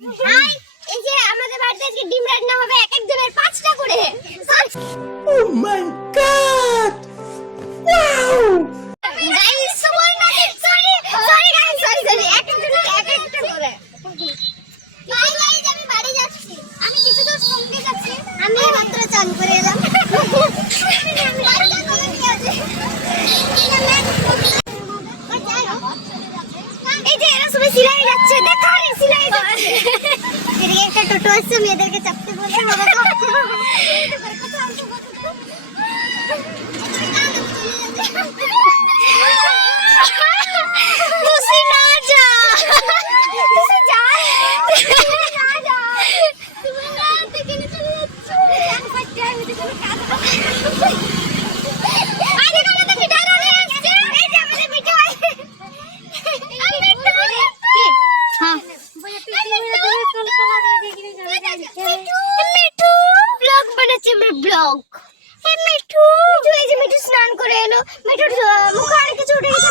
High, এই যে আমাদের বাড়িতে আজকে ডিম রান্না হবে, এক একজনের 5টা করে। Oh my god, wow. Guys sorry guys, sorry এক একজনের এক একটা করে। বাই গাইস, আমি বাড়ি যাচ্ছি, আমি কিছু দূর সঙ্গে যাচ্ছি, আমি মাত্র চান করে এলাম। এই যে এরা সবাই সিলাই যাচ্ছে, দেখো রে সিলাই যাচ্ছে। এদিকে একটা টোটো আসছে, মেয়েদেরকে চাপতে বলছে হবে তো। তুই না যা, তুই যা না যা, তুমি না থেকে চলে যাচ্ছ, জান ফাটতে আমি তো কোনো কাজ করতে। আরে না তো মিঠাই রানে আসছে, এই যে আমাদের মিঠাই। হ্যাঁ মিঠু ব্লগ বানাচ্ছি, আমরা ব্লগ। মিঠু এই যে মিঠু স্নান করে এলো, মিঠুর মুখে অনেক কিছু উঠে গেছে।